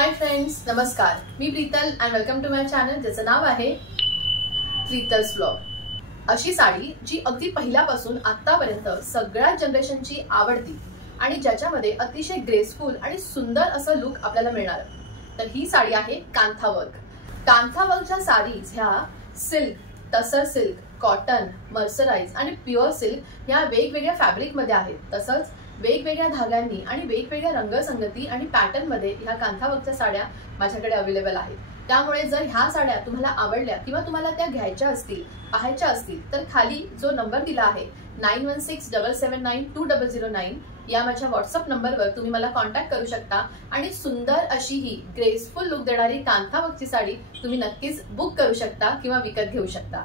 हाय friends, नमस्कार. मी Prital and welcome to my channel ज्याचं नाव आहे प्रीतल्स व्लॉग. अशी साडी जी अगदी पहिल्यापासून आतापर्यंत सगळ्या जनरेशनची आवडती आणि ज्याच्यामध्ये अतिशय ग्रेसफुल आणि सुंदर असं लुक आपल्याला मिळणार. तर ही साडी आहे कांथा वर्क. कांथा वर्कच्या साडीज ह्या सिल्क, टसर सिल्क, कॉटन, मर्सराइज आणि प्युअर सिल्क ह्या वेगवेगळ्या फॅब्रिक मध्ये आहेत. तसंच वेगवेगळ्या धाग्यांनी आणि वेगवेगळ्या रंगसंगती आणि पॅटर्न मध्ये ह्या कांथा वर्कच्या साड्या माझ्याकडे अवेलेबल आहेत. त्यामुळे जर ह्या साड्या तुम्हाला आवडल्या किंवा तुम्हाला त्या घ्यायच्या असतील, पाहायच्या असतील तर खाली जो नंबर दिला आहे 9167792009 या माझ्या व्हॉट्सअप नंबरवर तुम्ही मला कॉन्टॅक्ट करू शकता आणि सुंदर अशी ही ग्रेसफुल लुक देणारी कांथा वर्कची साडी तुम्ही नक्कीच बुक करू शकता किंवा विकत घेऊ शकता.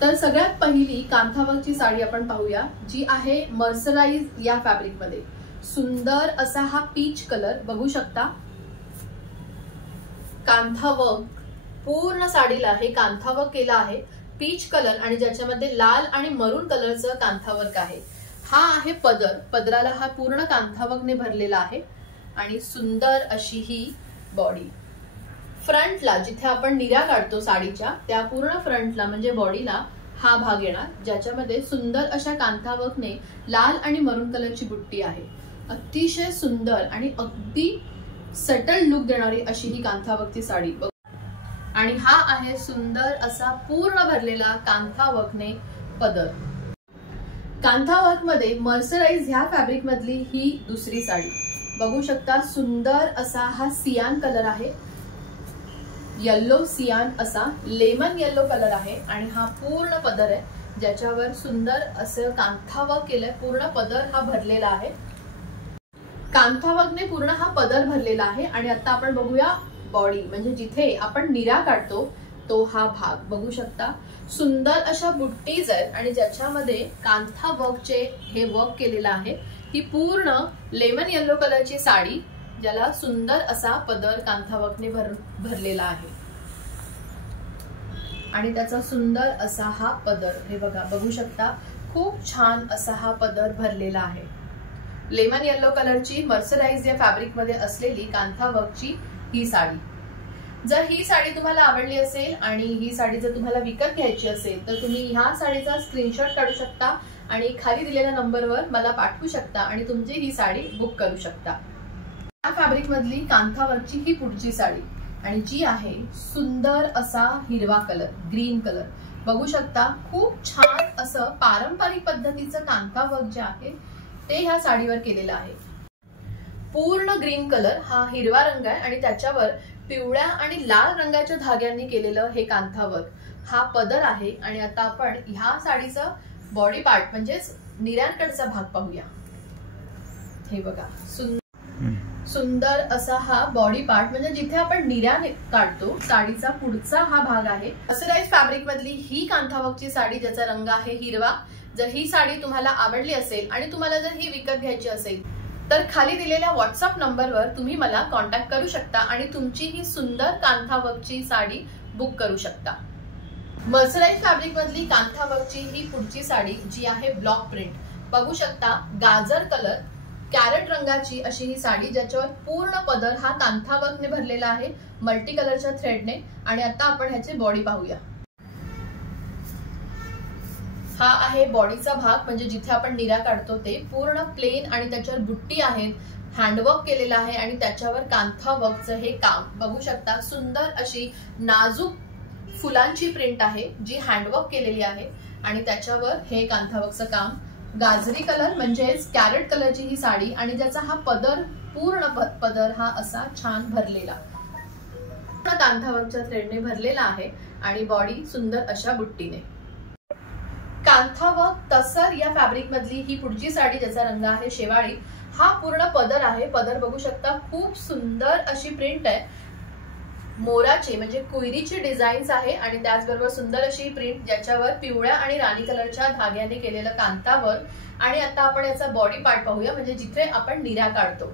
तर सगळ्यात पहिली कांथा वर्कची साडी आपण पाहूया, जी आहे मर्सराइज या फॅब्रिक मध्ये. सुंदर असा हा पीच कलर बघू शकता. कांथा वर्क पूर्ण साडीला हे कांथा वर्क केलं आहे. पीच कलर आणि ज्याच्यामध्ये लाल आणि मरून कलरचं कांथा वर्क आहे. हा आहे पदर. पदराला हा पूर्ण कांथा वर्कने भरलेला आहे आणि सुंदर अशी ही बॉडी. फ्रंटला जिथे आपण निऱ्या काढतो साडीच्या त्या पूर्ण फ्रंटला म्हणजे बॉडीला हा भाग येणार, ज्याच्यामध्ये सुंदर अशा कांथा वर्कने लाल आणि मरून कलरची बुट्टी आहे. अतिशय सुंदर आणि अगदी सटल लुक देणारी अशी ही कांथा वर्कची साडी. आणि हा आहे सुंदर असा पूर्ण भरलेला कांथा वर्कने पदर. कांथा वर्क मध्ये मर्सराइज ह्या फॅब्रिक मधली ही दुसरी साडी बघू शकता. सुंदर असा हा सियान कलर आहे. येलो सियान असा लेमन येलो कलर आहे आणि हा पूर्ण पदर आहे ज्याच्यावर सुंदर असं कांथा वर्क केलंय. पूर्ण पदर हा भरलेला आहे. कांथा वर्कने पूर्ण हा पदर भरलेला आहे. आणि आता आपण बघूया बॉडी म्हणजे जिथे आपण निऱ्या काढतो तो हा भाग बघू शकता. सुंदर अशा बुट्टीज आहेत आणि ज्याच्यामध्ये कांथा वर्कचे हे वर्क केलेलं आहे. ही पूर्ण लेमन येलो कलरची साडी ज्याला सुंदर असा पदर कांथा वर्कने भरलेला आहे आणि त्याचा सुंदर असा हा पदर हे बघू शकता. खूप छान असा हा पदर भरलेला आहे. लेमन येलो कलरची मर्सराइज या फॅब्रिक मध्ये असलेली कांथा वर्कची ही साडी. जर ही साडी तुम्हाला आवडली असेल आणि ही साडी जर तुम्हाला विकत घ्यायची असेल तर तुम्ही ह्या साडीचा स्क्रीनशॉट काढू शकता आणि खाली दिलेल्या नंबरवर मला पाठवू शकता आणि तुमची ही साडी बुक करू शकता. या फॅब्रिक मधली कांथा वर्कची ही पुढची साडी आणि जी आहे सुंदर असा हिरवा कलर, ग्रीन कलर बघू शकता. खूप छान असं पारंपरिक पद्धतीचं कांथा वर्क जे आहे ते ह्या साडीवर केलेलं आहे. पूर्ण ग्रीन कलर हा हिरवा रंग आहे आणि त्याच्यावर पिवळ्या आणि लाल रंगाच्या धाग्यांनी केलेलं हे कांथा वर्क. हा पदर आहे. आणि आता आपण ह्या साडीचा बॉडी पार्ट म्हणजेच निऱ्यांकडचा भाग पाहूया. हे बघा सुंदर असा हा बॉडी पार्ट म्हणजे जिथे आपण निऱ्या काढतो साडीचा पुढचा हा भाग आहे. मर्सराइज फॅब्रिक मधली ही कांथा वर्कची साडी ज्याचा रंग आहे हिरवा. जर ही साडी तुम्हाला आवडली असेल आणि तुम्हाला जर ही विकत घ्यायची असेल तर खाली दिलेल्या व्हॉट्सअप नंबरवर तुम्ही मला कॉन्टॅक्ट करू शकता आणि तुमची ही सुंदर कांथा वर्कची साडी बुक करू शकता. मर्सराइज फॅब्रिक मधली कांथा वर्कची ही पुढची साडी जी आहे ब्लॉक प्रिंट बघू शकता. गाजर कलर, कॅरेट रंगाची अशी ही साडी ज्याच्यावर पूर्ण पदर हा कांथा वर्कने भरलेला आहे मल्टी कलरच्या थ्रेडने. आणि आता आपण ह्याची बॉडी पाहूया. हा आहे बॉडीचा भाग म्हणजे जिथे आपण निऱ्या काढतो ते पूर्ण प्लेन आणि त्याच्यावर बुट्टी आहेत. हँडवर्क केलेला आहे आणि त्याच्यावर कांथा वर्कचं हे काम बघू शकता. सुंदर अशी नाजूक फुलांची प्रिंट आहे जी हँडवर्क केलेली आहे आणि त्याच्यावर हे कांथा वर्कचं काम. गाजरी कलर म्हणजेच कॅरेट कलरची ही साडी आणि ज्याचा हा पदर पूर्ण पदर हा असा छान भरलेला पूर्ण कांथा वर्कच्या थ्रेडने भरलेला आहे आणि बॉडी सुंदर अशा बुट्टीने. कांथा वर्क टसर या फॅब्रिक मधली ही पुढची साडी ज्याचा रंग आहे शेवाळी. हा पूर्ण पदर आहे. पदर बघू शकता. खूप सुंदर अशी प्रिंट आहे. मोराची म्हणजे कुयरीची डिझाईन्स आहे आणि त्याचबरोबर सुंदर अशी प्रिंट ज्याच्यावर पिवळ्या आणि राणी कलरच्या धाग्याने केलेलं कांथा वर्क. आणि आता आपण याचा बॉडी पार्ट पाहूया म्हणजे जिथे आपण निऱ्या काढतो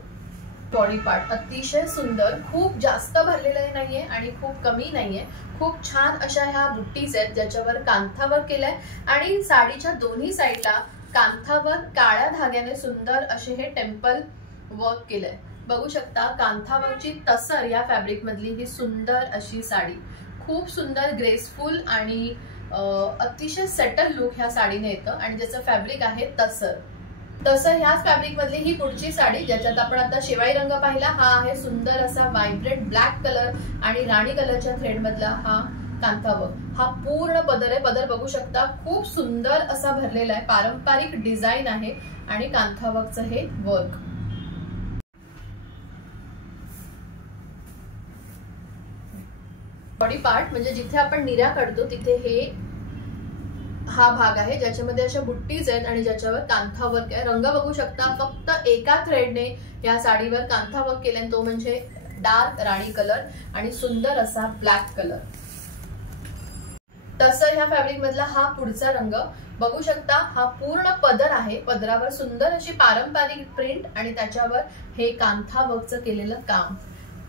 बॉडी पार्ट. अतिशय सुंदर, खूप जास्त भरलेलं नाहीये आणि खूप कमी नाहीये. खूप छान अशा ह्या बुट्टीज आहेत ज्याच्यावर कांथा वर्क केलंय आणि साडीच्या दोन्ही साईडला कांथावर काळ्या धाग्याने सुंदर असे हे टेम्पल वर्क केलंय। बघू शकता कांथावरची तसर या फॅब्रिक मधली ही सुंदर अशी साडी, खूप सुंदर ग्रेसफुल आणि अतिशय सेटल लुक ह्या साडीने येतं आणि ज्याचं फॅब्रिक आहे तसर। तसर ह्याच फॅब्रिक मधली ही पुढची साडी, ज्याच्यात आपण आता शेवाई रंग पाहिला, हा आहे सुंदर असा व्हायब्रंट ब्लॅक कलर आणि राणी कलरच्या थ्रेड मधला हा कांथावर्क। हा पूर्ण पदर आहे, पदर बघू शकता खूप सुंदर असा भरलेला आहे, पारंपरिक डिझाईन आहे आणि कांथावर्कचं हे वर्क। बॉडी पार्ट म्हणजे जिथे आपण निर्या काढतो तिथे हे हा भाग आहे, ज्याच्यामध्ये अशा बुट्टीज आहेत आणि ज्याच्यावर कांथावर्क आहे। रंग बघू शकता, फक्त एका थ्रेडने या साडीवर कांथावर्क केलंय, तो म्हणजे डार्क राणी कलर आणि सुंदर असा ब्लॅक कलर। तसर ह्या फॅब्रिक मधला हा पुढचा रंग बघू शकता, हा पूर्ण पदर आहे, पदरावर सुंदर अशी पारंपरिक प्रिंट आणि त्याच्यावर हे कांथावर्कचं केलेलं काम।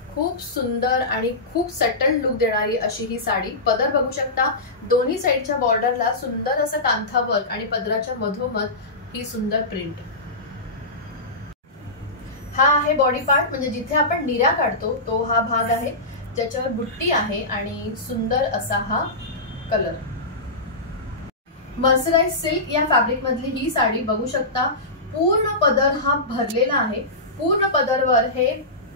खूप सुंदर आणि खूप सेटल लुक देणारी अशी ही साडी। पदर बघू शकता, दोन्ही साइडच्या बॉर्डरला सुंदर असं कांथावर्क आणि पदराच्या मधोमध ही सुंदर प्रिंट। हा आहे बॉडी पार्ट म्हणजे जिथे आपण निर्या काढतो तो हा भाग आहे, ज्याच्यावर बुट्टी आहे आणि सुंदर असा हा कलर। मर्सराइज सिल्क या फॅब्रिक मधली ही साडी बघू शकता, पूर्ण पदर हा भरलेला आहे, पूर्ण पदरवर हे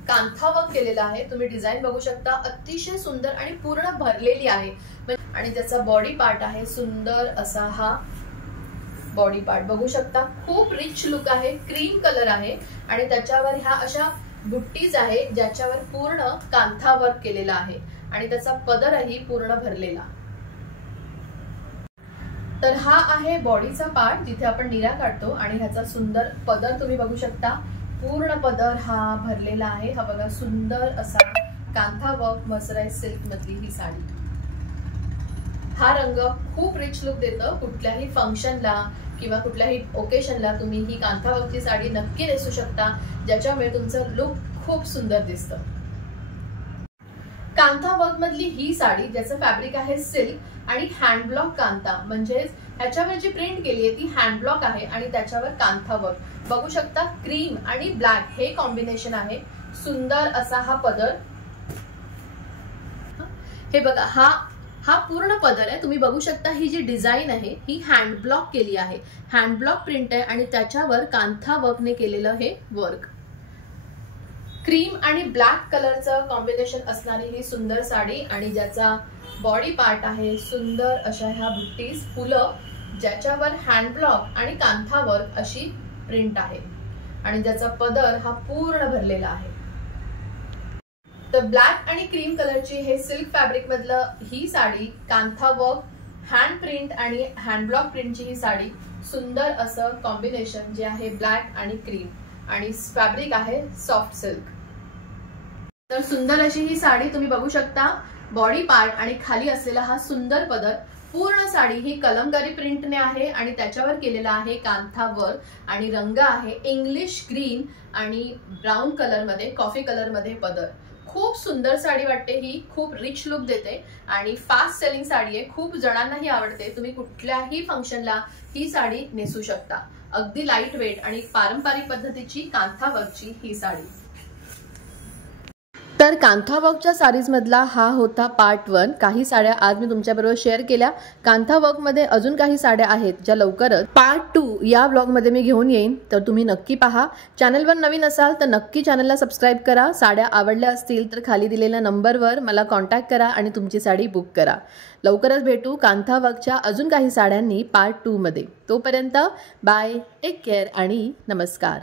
कांथावर्क केलेला आहे। तुम्ही डिझाईन बघू शकता, अतिशय सुंदर आणि पूर्ण भरलेली आहे आणि त्याचा बॉडी पार्ट आहे सुंदर असा हा बॉडी पार्ट बघू शकता, खूप रिच लुक आहे, क्रीम कलर आहे आणि त्याच्यावर ह्या अशा बुट्टीज आहे ज्याच्यावर पूर्ण कांथावर्क केलेला आहे आणि त्याचा पदरही पूर्ण भरलेला। तर हा आहे बॉडीचा पार्ट जिथे आपण निर्या काढतो आणि ह्याचा सुंदर पदर तुम्ही बघू शकता, पूर्ण पदर हा भरलेला आहे। हा बघा सुंदर असा कांथावर्क मर्सराइज सिल्क मधली ही साडी। हा रंग खूप रिच लुक देतं, कुठल्याही फंक्शनला किंवा कुठल्याही ओकेशनला तुम्ही ही कांथावर्कची साडी नक्की नेसू शकता, ज्याच्यामुळे तुमचं लुक खूप सुंदर दिसतं। कांथावर्क मधली ही साडी ज्याचं फॅब्रिक आहे सिल्क आणि हँड ब्लॉक कांथा, म्हणजेच ह्याच्यावर जी प्रिंट केली आहे ती हँड ब्लॉक आहे आणि त्याच्यावर कांथावर्क बघू शकता, क्रीम आणि ब्लॅक हे कॉम्बिनेशन आहे। सुंदर असा हा पदर, हे बघा हा पूर्ण पदर आहे, तुम्ही बघू शकता ही जी डिझाईन आहे ही हँड ब्लॉक केली आहे, हँड ब्लॉक प्रिंट आहे आणि त्याच्यावर कांथावर्कने केलेलं हे वर्क। क्रीम आणि ब्लॅक कलरचं कॉम्बिनेशन असणारी ही सुंदर साडी आणि ज्याचा बॉडी पार्ट आहे सुंदर अशा ह्या बुट्टीज फुलं, ज्याच्यावर हँड ब्लॉक आणि कांथावर्क अशी प्रिंट आहे आणि ज्याचा पदर हा पूर्ण भरलेला आहे। तर ब्लॅक आणि क्रीम कलरची हे सिल्क फॅब्रिक मधलं ही साडी, कांथावर्क, हँड प्रिंट आणि हँड ब्लॉक प्रिंटची ही साडी, सुंदर असं कॉम्बिनेशन जे आहे ब्लॅक आणि क्रीम आणि फॅब्रिक आहे सॉफ्ट सिल्क। तर सुंदर अशी ही साडी तुम्ही बघू शकता, बॉडी पार्ट आणि खाली असलेला हा सुंदर पदर, पूर्ण साडी ही कलमकारी प्रिंटने आहे आणि त्याच्यावर केलेला आहे कांथावर्क आणि रंग आहे इंग्लिश ग्रीन आणि ब्राऊन कलर मध्ये, कॉफी कलर मध्ये पदर। खूप सुंदर साडी वाटते ही, खूप रिच लुक देते आणि फास्ट सेलिंग साडी आहे, खूप जणांनाही आवडते। तुम्ही कुठल्याही फंक्शनला ही साडी नेसू शकता। अगदी लाईट वेट आणि पारंपरिक पद्धतीची कांथावर्कची ही साडी। तर कांथावर्कच्या साडीज मधला हा होता पार्ट 1। काही साड्या आज मी तुमच्याबरोबर शेअर केल्या। कांथावर्क मध्ये अजून काही साड्या आहेत ज्या लवकरच पार्ट 2 या ब्लॉग मध्ये मी घेऊन येईन, तर तुम्ही नक्की पहा। चॅनलवर नवीन असाल तर नक्की चॅनलला सबस्क्राइब करा। साड्या आवडल्या असतील तर खाली दिलेल्या नंबरवर मला कॉन्टॅक्ट करा आणि तुमची साडी बुक करा। लवकरच भेटू कांथावर्कच्या अजून काही साड्यांनी पार्ट 2 मध्ये। तोपर्यंत बाय, टेक केअर आणि नमस्कार।